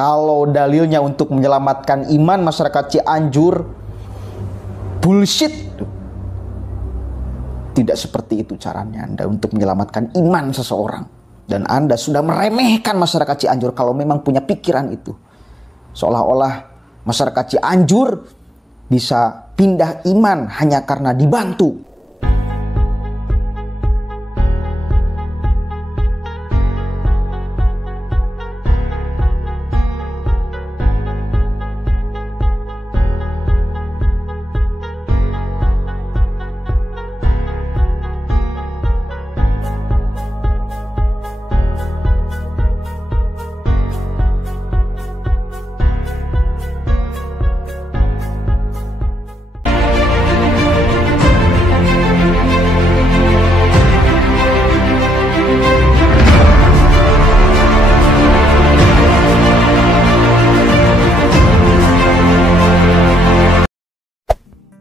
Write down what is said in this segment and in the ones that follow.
Kalau dalilnya untuk menyelamatkan iman masyarakat Cianjur, bullshit. Tidak seperti itu caranya Anda untuk menyelamatkan iman seseorang. Dan Anda sudah meremehkan masyarakat Cianjur kalau memang punya pikiran itu. Seolah-olah masyarakat Cianjur bisa pindah iman hanya karena dibantu.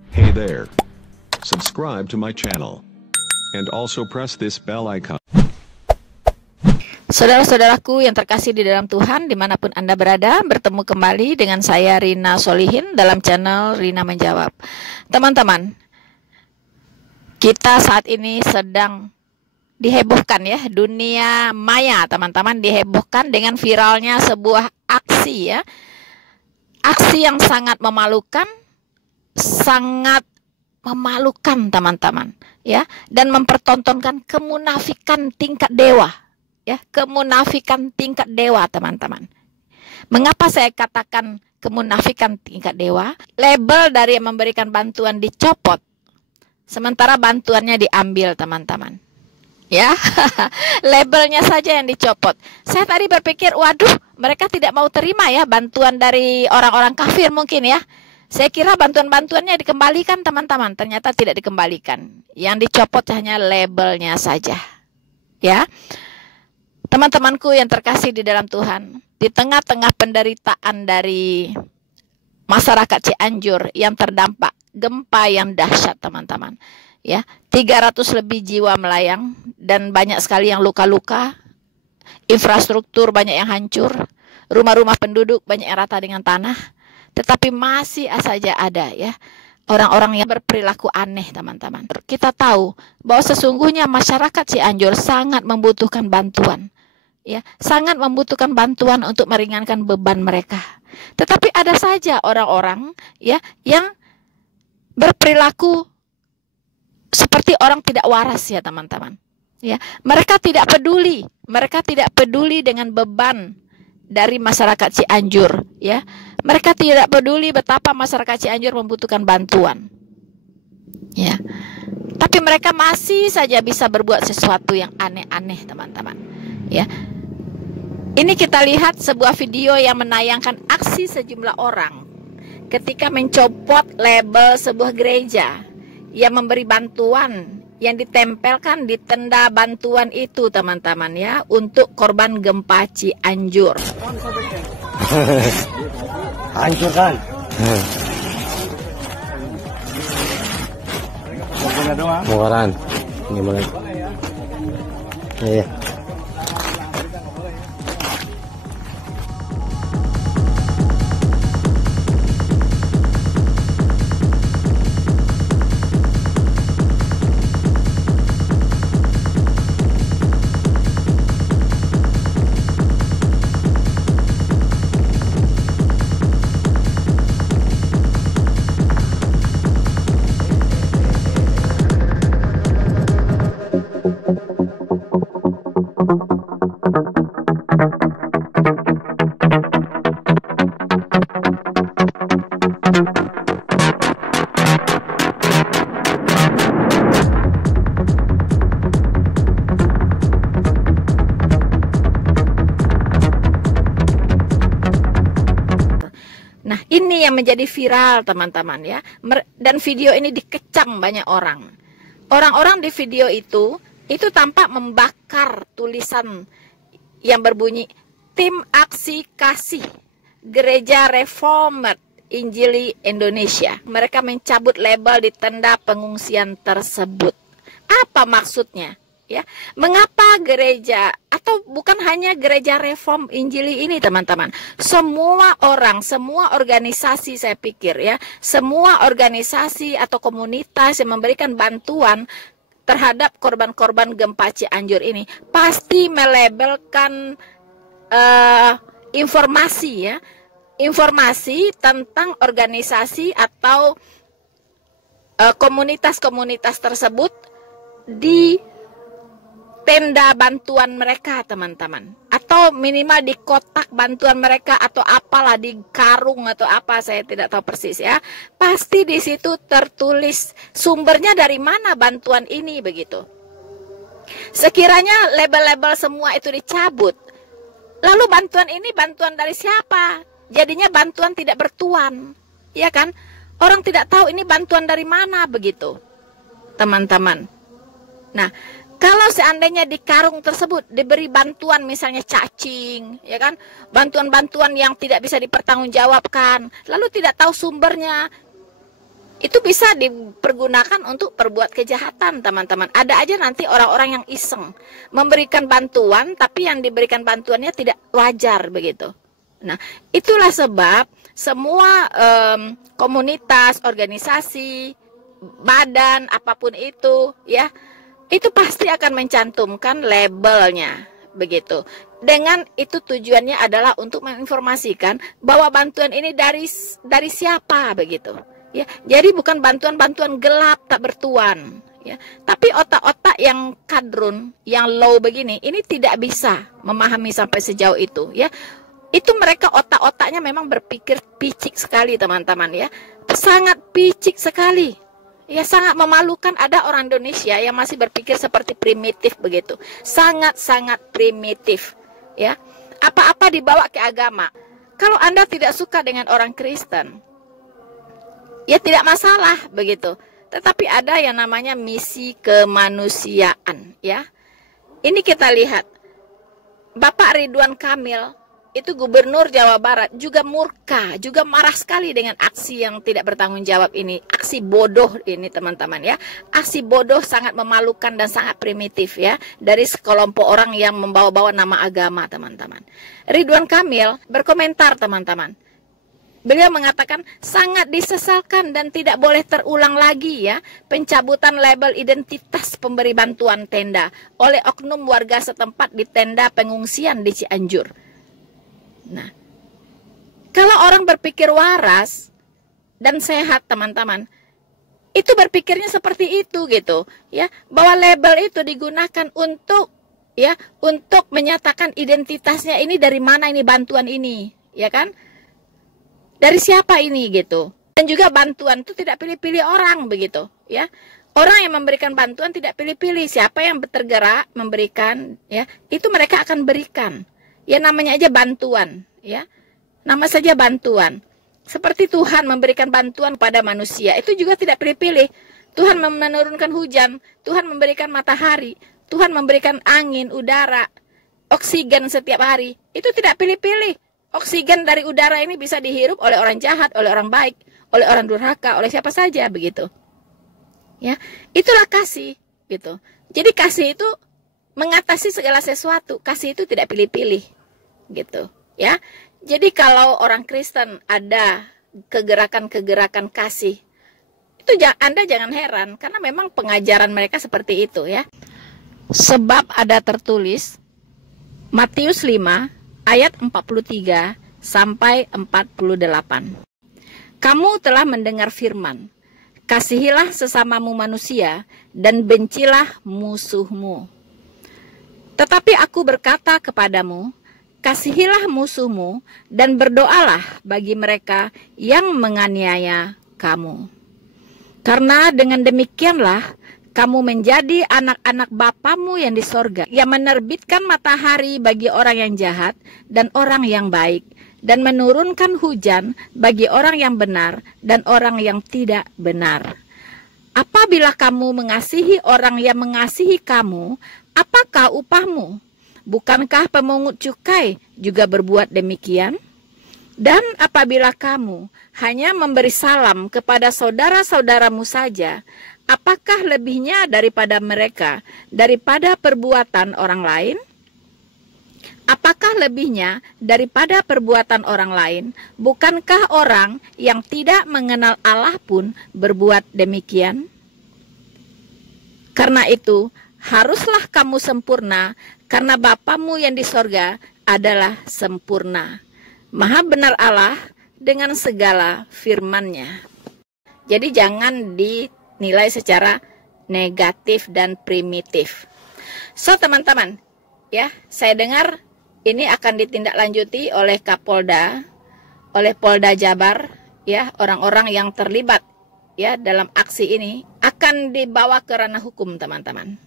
Hey there. Subscribe to my channel. And also press this bell icon. Saudara-saudaraku yang terkasih di dalam Tuhan, dimanapun Anda berada, bertemu kembali dengan saya Rina Solihin dalam channel Rina Menjawab. Teman-teman, kita saat ini sedang dihebohkan ya, dunia maya teman-teman dihebohkan dengan viralnya sebuah aksi ya. Aksi yang sangat memalukan teman-teman ya, dan mempertontonkan kemunafikan tingkat dewa ya, kemunafikan tingkat dewa teman-teman. Mengapa saya katakan kemunafikan tingkat dewa? Label dari yang memberikan bantuan dicopot, sementara bantuannya diambil teman-teman ya. Labelnya saja yang dicopot. Saya tadi berpikir, waduh, mereka tidak mau terima ya bantuan dari orang-orang kafir mungkin ya. Saya kira bantuan-bantuannya dikembalikan teman-teman, ternyata tidak dikembalikan. Yang dicopot hanya labelnya saja. Ya. Teman-temanku yang terkasih di dalam Tuhan, di tengah-tengah penderitaan dari masyarakat Cianjur yang terdampak gempa yang dahsyat teman-teman. Ya, 300 lebih jiwa melayang dan banyak sekali yang luka-luka. Infrastruktur banyak yang hancur, rumah-rumah penduduk banyak yang rata dengan tanah. Tetapi masih saja ada ya orang-orang yang berperilaku aneh teman-teman. Kita tahu bahwa sesungguhnya masyarakat Cianjur sangat membutuhkan bantuan. Ya, sangat membutuhkan bantuan untuk meringankan beban mereka. Tetapi ada saja orang-orang ya yang berperilaku seperti orang tidak waras ya teman-teman. Ya, mereka tidak peduli dengan beban dari masyarakat Cianjur ya. Mereka tidak peduli betapa masyarakat Cianjur membutuhkan bantuan. Ya. Tapi mereka masih saja bisa berbuat sesuatu yang aneh-aneh, teman-teman. Ya. Ini kita lihat sebuah video yang menayangkan aksi sejumlah orang ketika mencopot label sebuah gereja yang memberi bantuan yang ditempelkan di tenda bantuan itu, teman-teman ya, untuk korban gempa Cianjur. Hancur kan? Mukaran. Gimana? Iya. Nah, ini yang menjadi viral, teman-teman ya. Dan video ini dikecam banyak orang. Orang-orang di video itu tampak membakar tulisan yang berbunyi Tim Aksi Kasih Gereja Reformed Injili Indonesia. Mereka mencabut label di tenda pengungsian tersebut. Apa maksudnya? Ya, mengapa gereja atau bukan hanya gereja Reform Injili ini teman-teman, semua orang, semua organisasi saya pikir ya, semua organisasi atau komunitas yang memberikan bantuan terhadap korban-korban gempa Cianjur ini pasti melabelkan informasi ya, informasi tentang organisasi atau komunitas-komunitas tersebut di tenda bantuan mereka teman-teman, atau minimal di kotak bantuan mereka, atau apalah di karung atau apa, saya tidak tahu persis ya. Pasti di situ tertulis sumbernya dari mana bantuan ini begitu. Sekiranya label-label semua itu dicabut, lalu bantuan ini bantuan dari siapa? Jadinya bantuan tidak bertuan, ya kan? Orang tidak tahu ini bantuan dari mana begitu, teman-teman. Nah, kalau seandainya di karung tersebut diberi bantuan misalnya cacing, ya kan, bantuan-bantuan yang tidak bisa dipertanggungjawabkan, lalu tidak tahu sumbernya, itu bisa dipergunakan untuk perbuat kejahatan, teman-teman. Ada aja nanti orang-orang yang iseng memberikan bantuan, tapi yang diberikan bantuannya tidak wajar begitu. Nah, itulah sebab semua komunitas, organisasi, badan apapun itu, ya, itu pasti akan mencantumkan labelnya begitu. Dengan itu tujuannya adalah untuk menginformasikan bahwa bantuan ini dari siapa begitu. Ya, jadi bukan bantuan-bantuan gelap tak bertuan. Ya, tapi otak-otak yang kadrun, yang low begini, ini tidak bisa memahami sampai sejauh itu. Ya, itu mereka otak-otaknya memang berpikir picik sekali teman-teman ya, sangat picik sekali. Ya, sangat memalukan ada orang Indonesia yang masih berpikir seperti primitif begitu. Sangat-sangat primitif. Ya, apa-apa dibawa ke agama. Kalau Anda tidak suka dengan orang Kristen, ya tidak masalah begitu. Tetapi ada yang namanya misi kemanusiaan. Ya, ini kita lihat. Bapak Ridwan Kamil, itu gubernur Jawa Barat, juga murka, juga marah sekali dengan aksi yang tidak bertanggung jawab ini, aksi bodoh ini teman-teman ya. Aksi bodoh sangat memalukan dan sangat primitif ya, dari sekelompok orang yang membawa-bawa nama agama teman-teman. Ridwan Kamil berkomentar teman-teman. Beliau mengatakan sangat disesalkan dan tidak boleh terulang lagi ya pencabutan label identitas pemberi bantuan tenda oleh oknum warga setempat di tenda pengungsian di Cianjur. Nah, kalau orang berpikir waras dan sehat teman-teman, itu berpikirnya seperti itu gitu, ya, bahwa label itu digunakan untuk ya, untuk menyatakan identitasnya, ini dari mana ini bantuan ini, ya kan? Dari siapa ini gitu. Dan juga bantuan itu tidak pilih-pilih orang begitu, ya. Orang yang memberikan bantuan tidak pilih-pilih, siapa yang tergerak memberikan, ya, itu mereka akan berikan. Ya, namanya aja bantuan, ya. Nama saja bantuan. Seperti Tuhan memberikan bantuan pada manusia, itu juga tidak pilih-pilih. Tuhan menurunkan hujan, Tuhan memberikan matahari, Tuhan memberikan angin, udara, oksigen setiap hari. Itu tidak pilih-pilih. Oksigen dari udara ini bisa dihirup oleh orang jahat, oleh orang baik, oleh orang durhaka, oleh siapa saja begitu. Ya, itulah kasih gitu. Jadi kasih itu mengatasi segala sesuatu. Kasih itu tidak pilih-pilih gitu, ya. Jadi kalau orang Kristen ada kegerakan-kegerakan kasih, itu Anda jangan heran, karena memang pengajaran mereka seperti itu ya. Sebab ada tertulis Matius 5 ayat 43 sampai 48. Kamu telah mendengar firman, kasihilah sesamamu manusia dan bencilah musuhmu. Tetapi aku berkata kepadamu, kasihilah musuhmu dan berdoalah bagi mereka yang menganiaya kamu. Karena dengan demikianlah kamu menjadi anak-anak Bapamu yang di sorga, yang menerbitkan matahari bagi orang yang jahat dan orang yang baik, dan menurunkan hujan bagi orang yang benar dan orang yang tidak benar. Apabila kamu mengasihi orang yang mengasihi kamu, apakah upahmu? Bukankah pemungut cukai juga berbuat demikian? Dan apabila kamu hanya memberi salam kepada saudara-saudaramu saja, Apakah lebihnya daripada mereka, daripada perbuatan orang lain? Apakah lebihnya daripada perbuatan orang lain? Bukankah orang yang tidak mengenal Allah pun berbuat demikian? Karena itu, haruslah kamu sempurna, karena Bapamu yang di sorga adalah sempurna. Maha benar Allah dengan segala firman-Nya. Jadi jangan dinilai secara negatif dan primitif. So teman-teman, ya, saya dengar ini akan ditindaklanjuti oleh Kapolda, oleh Polda Jabar, ya, orang-orang yang terlibat ya dalam aksi ini akan dibawa ke ranah hukum, teman-teman.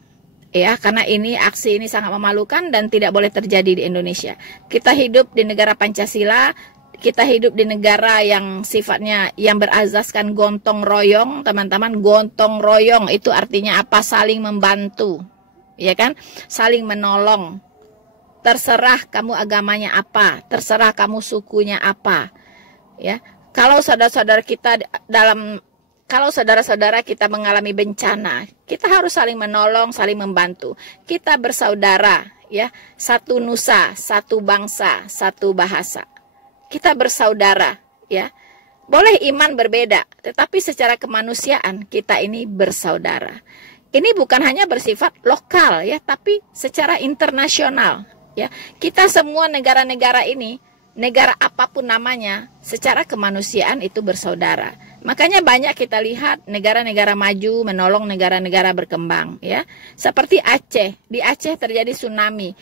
Ya, karena aksi ini sangat memalukan dan tidak boleh terjadi di Indonesia. Kita hidup di negara Pancasila, kita hidup di negara yang sifatnya yang berazaskan gotong royong, teman-teman. Gotong royong itu artinya apa? Saling membantu, ya kan? Saling menolong. Terserah kamu agamanya apa, terserah kamu sukunya apa, ya. Kalau saudara-saudara kita mengalami bencana, kita harus saling menolong, saling membantu. Kita bersaudara, ya, satu nusa, satu bangsa, satu bahasa. Kita bersaudara, ya. Boleh iman berbeda, tetapi secara kemanusiaan kita ini bersaudara. Ini bukan hanya bersifat lokal, ya, tapi secara internasional. Ya, kita semua negara-negara ini, negara apapun namanya, secara kemanusiaan itu bersaudara. Makanya banyak kita lihat negara-negara maju menolong negara-negara berkembang, ya. Seperti Aceh, di Aceh terjadi tsunami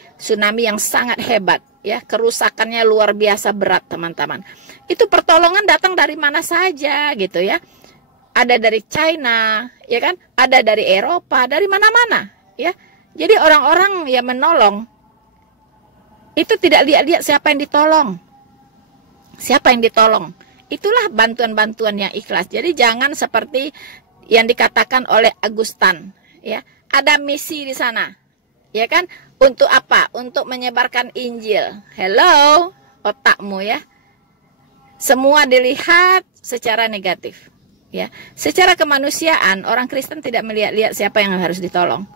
yang sangat hebat, ya. Kerusakannya luar biasa berat, teman-teman. Itu pertolongan datang dari mana saja, gitu ya. Ada dari China, ya kan? Ada dari Eropa, dari mana-mana, ya. Jadi orang-orang yang menolong itu tidak lihat-lihat siapa yang ditolong. Siapa yang ditolong. Itulah bantuan-bantuan yang ikhlas. Jadi jangan seperti yang dikatakan oleh Agustan, ya. Ada misi di sana. Ya kan? Untuk apa? Untuk menyebarkan Injil. Hello, otakmu, ya. Semua dilihat secara negatif, ya. Secara kemanusiaan, orang Kristen tidak melihat-lihat siapa yang harus ditolong.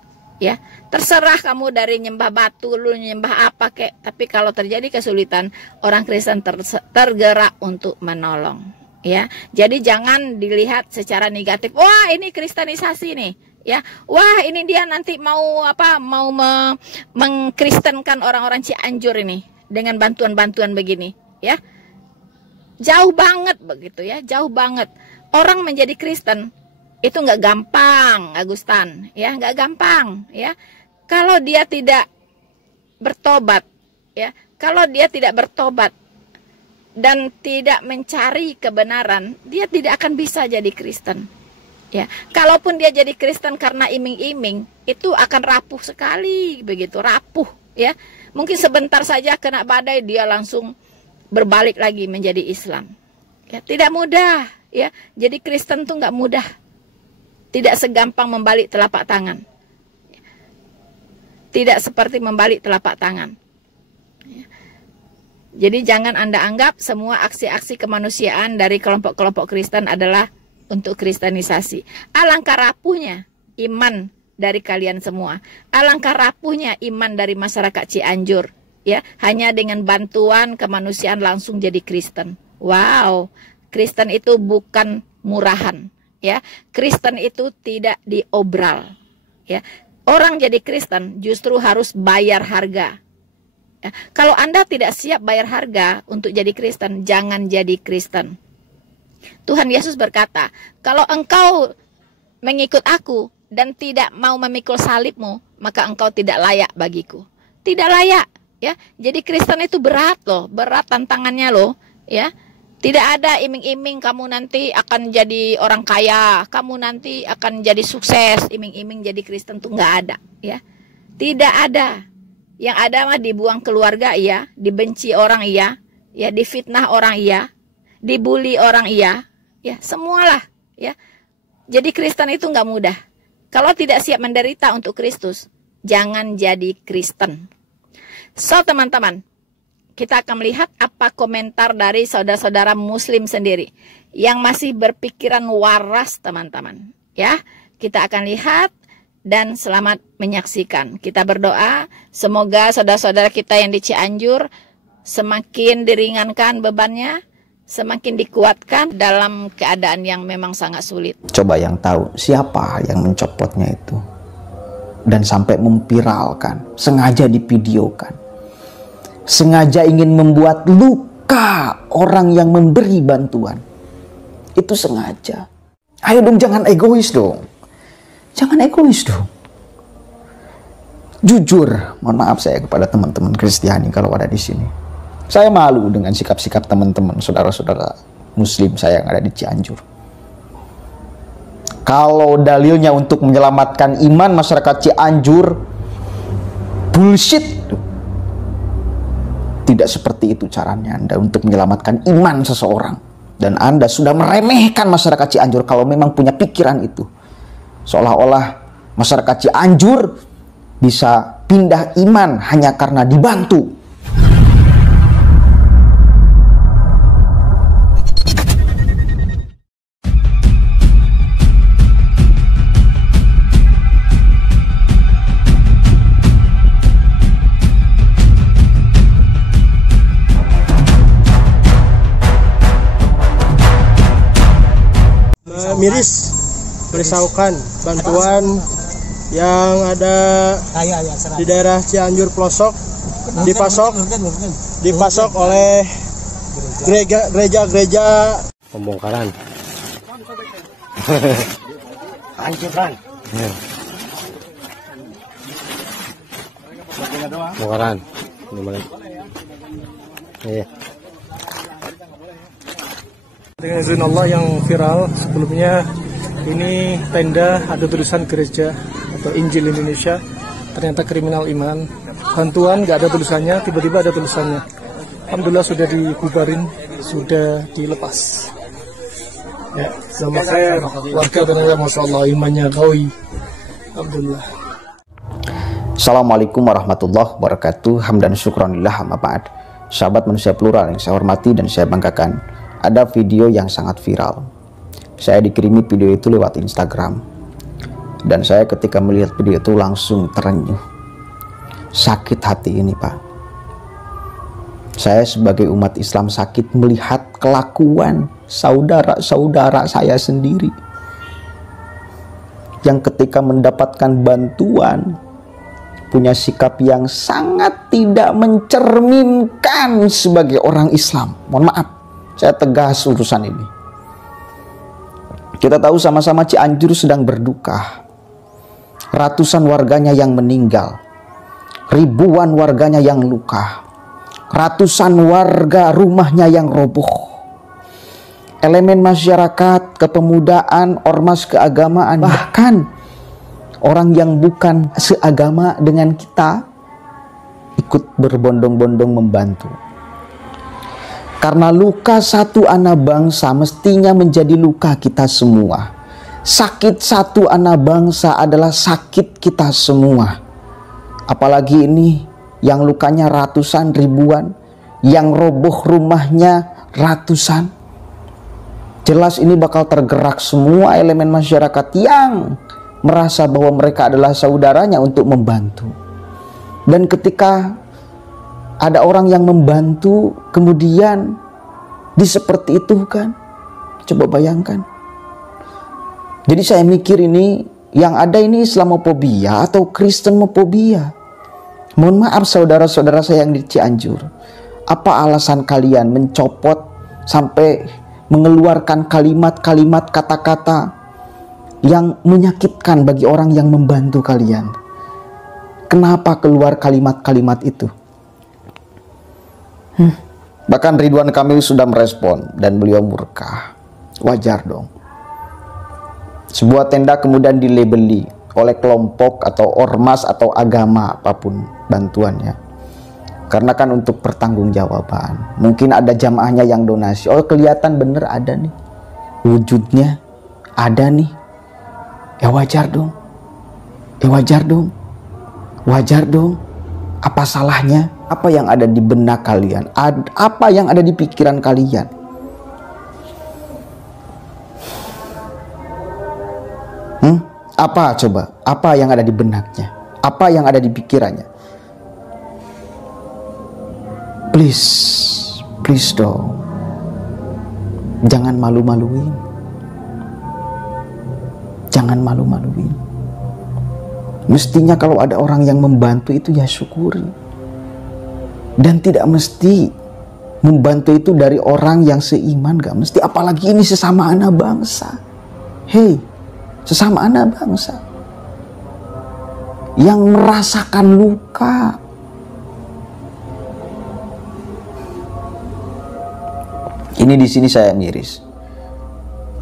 Ya, terserah kamu dari nyembah batu, lu nyembah apa kek, tapi kalau terjadi kesulitan, orang Kristen tergerak untuk menolong, ya. Jadi jangan dilihat secara negatif. Wah, ini kristenisasi nih, ya. Wah, ini dia nanti mau mengkristenkan orang-orang Cianjur ini dengan bantuan-bantuan begini, ya. Jauh banget begitu, ya, jauh banget. Orang menjadi Kristen itu nggak gampang, Agustan, ya, nggak gampang, ya. Kalau dia tidak bertobat, ya, kalau dia tidak bertobat dan tidak mencari kebenaran, dia tidak akan bisa jadi Kristen, ya. Kalaupun dia jadi Kristen karena iming-iming, itu akan rapuh sekali, begitu, rapuh, ya. Mungkin sebentar saja kena badai, dia langsung berbalik lagi menjadi Islam, ya. Tidak mudah, ya. Jadi Kristen tuh nggak mudah. Tidak segampang membalik telapak tangan. Tidak seperti membalik telapak tangan. Jadi jangan Anda anggap semua aksi-aksi kemanusiaan dari kelompok-kelompok Kristen adalah untuk kristenisasi. Alangkah rapuhnya iman dari kalian semua. Alangkah rapuhnya iman dari masyarakat Cianjur. Ya, hanya dengan bantuan kemanusiaan langsung jadi Kristen. Wow, Kristen itu bukan murahan. Ya, Kristen itu tidak diobral. Ya, orang jadi Kristen justru harus bayar harga. Ya, kalau Anda tidak siap bayar harga untuk jadi Kristen, jangan jadi Kristen. Tuhan Yesus berkata, kalau engkau mengikut aku dan tidak mau memikul salibmu, maka engkau tidak layak bagiku. Tidak layak, ya. Jadi Kristen itu berat loh, berat tantangannya loh, ya. Tidak ada iming-iming kamu nanti akan jadi orang kaya, kamu nanti akan jadi sukses, iming-iming jadi Kristen tuh nggak ada, ya. Tidak ada. Yang ada mah dibuang keluarga, iya, dibenci orang, iya, ya, difitnah orang, iya, dibully orang, iya, ya, semualah, ya. Jadi Kristen itu nggak mudah. Kalau tidak siap menderita untuk Kristus, jangan jadi Kristen. So teman-teman, kita akan melihat apa komentar dari saudara-saudara Muslim sendiri yang masih berpikiran waras, teman-teman. Ya, kita akan lihat dan selamat menyaksikan. Kita berdoa semoga saudara-saudara kita yang di Cianjur semakin diringankan bebannya, semakin dikuatkan dalam keadaan yang memang sangat sulit. Coba yang tahu siapa yang mencopotnya itu dan sampai memviralkan, sengaja divideokan, sengaja ingin membuat luka orang yang memberi bantuan. Itu sengaja. Ayo dong, jangan egois dong. Jangan egois dong. Jujur, mohon maaf saya kepada teman-teman Kristiani kalau ada di sini. Saya malu dengan sikap-sikap teman-teman, saudara-saudara Muslim saya yang ada di Cianjur. Kalau dalilnya untuk menyelamatkan iman masyarakat Cianjur, bullshit. Tidak seperti itu caranya Anda untuk menyelamatkan iman seseorang. Dan Anda sudah meremehkan masyarakat Cianjur kalau memang punya pikiran itu. Seolah-olah masyarakat Cianjur bisa pindah iman hanya karena dibantu. Miris merisaukan bantuan yang ada di daerah Cianjur pelosok dipasok oleh gereja-gereja pembongkaran. Hancurkan. Pembongkaran. Gimana? Iya. Dengan izin Allah yang viral sebelumnya, ini tenda ada tulisan gereja atau Injil Indonesia, ternyata kriminal iman. Bantuan nggak ada tulisannya, tiba-tiba ada tulisannya. Alhamdulillah sudah dibubarin, sudah dilepas. Ya, sama saya warga ternyata Masya Allah imannya kawi. Alhamdulillah. Assalamualaikum warahmatullahi wabarakatuh. Hamdan syukranillah amma ba'd. Sahabat manusia plural yang saya hormati dan saya banggakan, ada video yang sangat viral. Saya dikirimi video itu lewat Instagram. Dan saya ketika melihat video itu langsung terenyuh. Sakit hati ini, Pak. Saya sebagai umat Islam sakit melihat kelakuan saudara-saudara saya sendiri. Yang ketika mendapatkan bantuan, punya sikap yang sangat tidak mencerminkan sebagai orang Islam. Mohon maaf, saya tegas urusan ini. Kita tahu sama-sama Cianjur sedang berduka. Ratusan warganya yang meninggal. Ribuan warganya yang luka. Ratusan warga rumahnya yang roboh. Elemen masyarakat, kepemudaan, ormas keagamaan, bahkan orang yang bukan seagama dengan kita ikut berbondong-bondong membantu. Karena luka satu anak bangsa mestinya menjadi luka kita semua. Sakit satu anak bangsa adalah sakit kita semua. Apalagi ini yang lukanya ratusan ribuan, yang roboh rumahnya ratusan. Jelas ini bakal tergerak semua elemen masyarakat yang merasa bahwa mereka adalah saudaranya untuk membantu. Dan ketika ada orang yang membantu, kemudian seperti itu kan, coba bayangkan. Jadi saya mikir ini, yang ada ini Islamofobia atau Kristenofobia. Mohon maaf saudara-saudara saya yang di Cianjur. Apa alasan kalian mencopot sampai mengeluarkan kalimat-kalimat kata-kata yang menyakitkan bagi orang yang membantu kalian? Kenapa keluar kalimat-kalimat itu? Bahkan Ridwan Kamil sudah merespon dan beliau murka. Wajar dong. Sebuah tenda kemudian dilabeli oleh kelompok atau ormas atau agama apapun bantuannya. Karena kan untuk pertanggungjawaban. Mungkin ada jamaahnya yang donasi. Oh, kelihatan bener ada nih. Wujudnya ada nih. Ya wajar dong. Ya wajar dong. Wajar dong. Apa salahnya? Apa yang ada di benak kalian? Apa yang ada di pikiran kalian? Apa coba? Apa yang ada di benaknya? Apa yang ada di pikirannya? Please dong. Jangan malu-maluin. Jangan malu-maluin. Mestinya kalau ada orang yang membantu itu ya syukuri. Dan tidak mesti membantu itu dari orang yang seiman, gak mesti. Apalagi ini sesama anak bangsa. Hei, sesama anak bangsa yang merasakan luka. Ini di sini saya miris.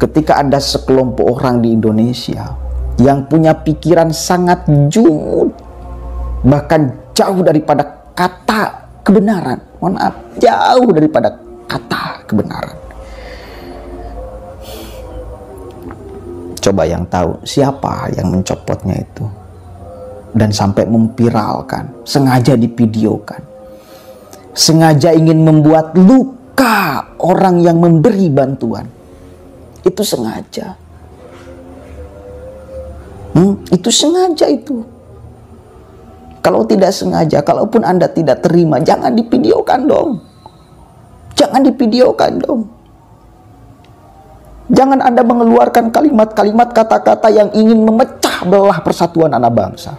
Ketika ada sekelompok orang di Indonesia yang punya pikiran sangat jumud, bahkan jauh daripada kata kebenaran. Mohon maaf, jauh daripada kata kebenaran. Coba yang tahu siapa yang mencopotnya itu. Dan sampai memviralkan, sengaja divideokan. Sengaja ingin membuat luka orang yang memberi bantuan. Itu sengaja. Itu sengaja itu. Kalau tidak sengaja, kalaupun Anda tidak terima, jangan divideokan dong. Jangan divideokan dong. Jangan Anda mengeluarkan kalimat-kalimat, kata-kata yang ingin memecah belah persatuan anak bangsa.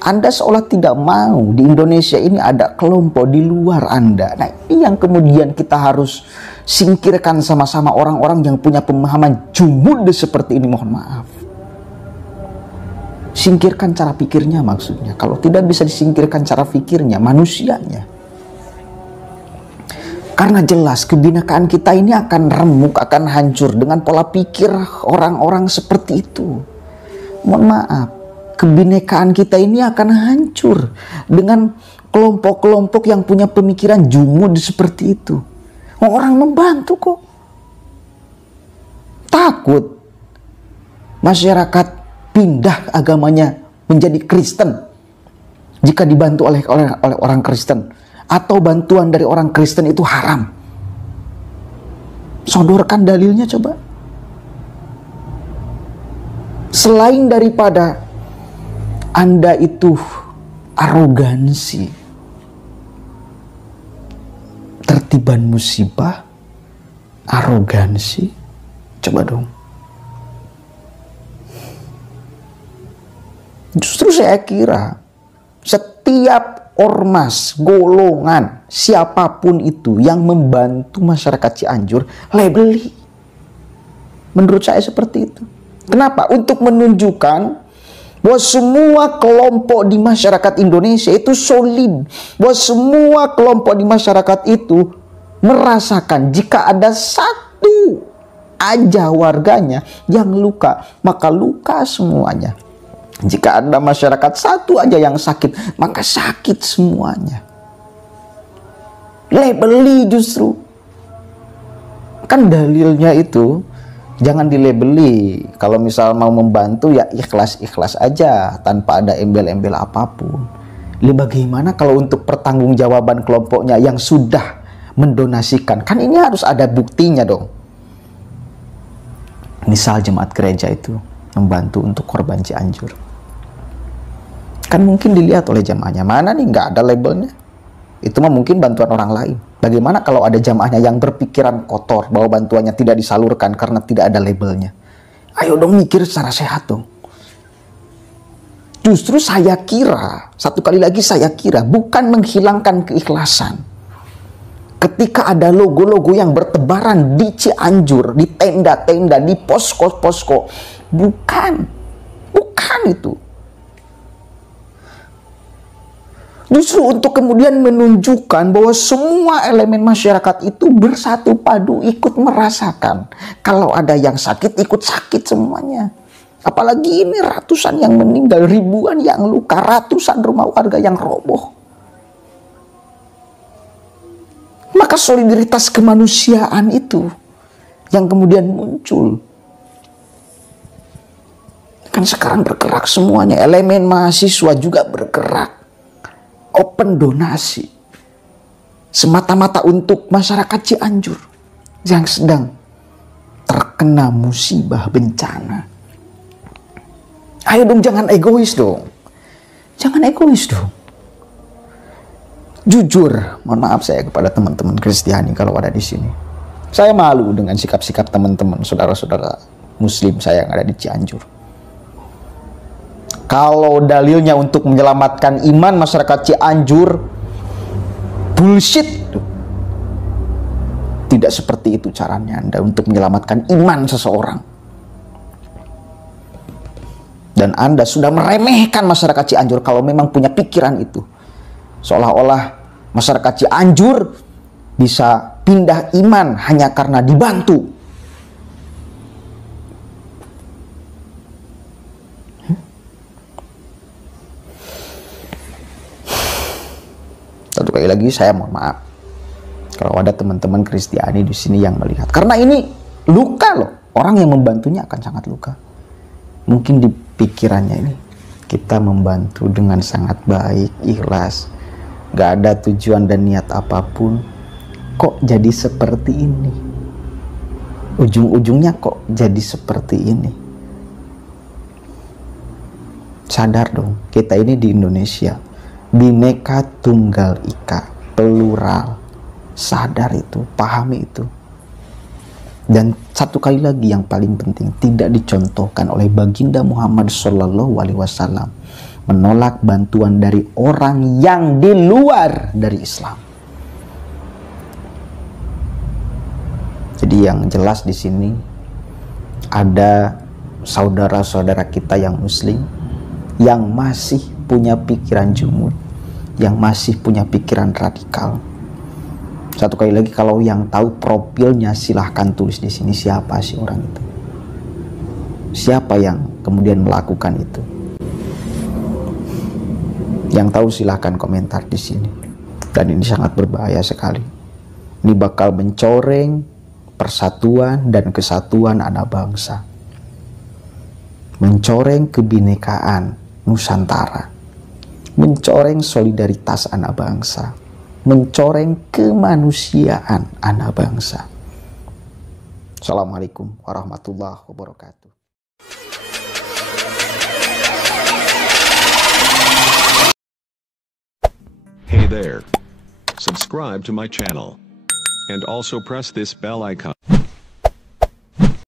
Anda seolah tidak mau di Indonesia ini ada kelompok di luar Anda. Nah, ini yang kemudian kita harus singkirkan sama-sama, orang-orang yang punya pemahaman jumud seperti ini, mohon maaf. Singkirkan cara pikirnya maksudnya. Kalau tidak bisa disingkirkan cara pikirnya, manusianya. Karena jelas kebinekaan kita ini akan remuk, akan hancur dengan pola pikir orang-orang seperti itu. Mohon maaf. Kebinekaan kita ini akan hancur dengan kelompok-kelompok yang punya pemikiran jumud seperti itu. Orang membantu kok. Takut masyarakat pindah agamanya menjadi Kristen jika dibantu oleh orang Kristen, atau bantuan dari orang Kristen itu haram. Sodorkan dalilnya coba. Selain daripada Anda itu arogansi, tertiban musibah, arogansi, coba dong. Justru saya kira setiap ormas, golongan, siapapun itu yang membantu masyarakat Cianjur, labeli. Menurut saya seperti itu. Kenapa? Untuk menunjukkan bahwa semua kelompok di masyarakat Indonesia itu solid. Bahwa semua kelompok di masyarakat itu merasakan jika ada satu aja warganya yang luka, maka luka semuanya. Jika ada masyarakat satu aja yang sakit, maka sakit semuanya. Labeli justru. Kan dalilnya itu jangan dilabeli. Kalau misal mau membantu ya ikhlas-ikhlas aja tanpa ada embel-embel apapun. Bagaimana kalau untuk pertanggungjawaban kelompoknya yang sudah mendonasikan? Kan ini harus ada buktinya dong. Misal jemaat gereja itu membantu untuk korban Cianjur. Kan mungkin dilihat oleh jamaahnya. Mana nih nggak ada labelnya? Itu mah mungkin bantuan orang lain. Bagaimana kalau ada jamaahnya yang berpikiran kotor bahwa bantuannya tidak disalurkan karena tidak ada labelnya? Ayo dong mikir secara sehat dong. Justru saya kira, satu kali lagi saya kira, bukan menghilangkan keikhlasan. Ketika ada logo-logo yang bertebaran di Cianjur, di tenda-tenda, di posko-posko. Bukan itu. Justru untuk kemudian menunjukkan bahwa semua elemen masyarakat itu bersatu padu, ikut merasakan. Kalau ada yang sakit, ikut sakit semuanya. Apalagi ini ratusan yang meninggal, ribuan yang luka, ratusan rumah warga yang roboh. Maka solidaritas kemanusiaan itu yang kemudian muncul. Kan sekarang bergerak semuanya, elemen mahasiswa juga bergerak. Open donasi semata-mata untuk masyarakat Cianjur yang sedang terkena musibah bencana. Ayo dong, jangan egois dong. Jangan egois dong. Jujur, mohon maaf saya kepada teman-teman Kristiani kalau ada di sini. Saya malu dengan sikap-sikap teman-teman, saudara-saudara Muslim saya yang ada di Cianjur. Kalau dalilnya untuk menyelamatkan iman masyarakat Cianjur, bullshit. Tidak seperti itu caranya Anda untuk menyelamatkan iman seseorang. Dan Anda sudah meremehkan masyarakat Cianjur kalau memang punya pikiran itu. Seolah-olah masyarakat Cianjur bisa pindah iman hanya karena dibantu. Satu kali lagi saya mohon maaf kalau ada teman-teman Kristiani di sini yang melihat, karena ini luka loh. Orang yang membantunya akan sangat luka. Mungkin di pikirannya ini kita membantu dengan sangat baik, ikhlas, gak ada tujuan dan niat apapun, kok jadi seperti ini, ujung-ujungnya kok jadi seperti ini. Sadar dong, kita ini di Indonesia, Bhinneka Tunggal Ika, plural. Sadar itu, pahami itu. Dan satu kali lagi yang paling penting, tidak dicontohkan oleh Baginda Muhammad SAW menolak bantuan dari orang yang di luar dari Islam. Jadi yang jelas di sini ada saudara-saudara kita yang Muslim yang masih punya pikiran jumud, yang masih punya pikiran radikal. Satu kali lagi, kalau yang tahu profilnya silahkan tulis di sini siapa sih orang itu. Siapa yang kemudian melakukan itu? Yang tahu silahkan komentar di sini. Dan ini sangat berbahaya sekali. Ini bakal mencoreng persatuan dan kesatuan anak bangsa. Mencoreng kebinekaan Nusantara. Mencoreng solidaritas anak bangsa. Mencoreng kemanusiaan anak bangsa. Assalamualaikum warahmatullahi wabarakatuh. Hey there. Subscribe to my channel. And also press this bell icon.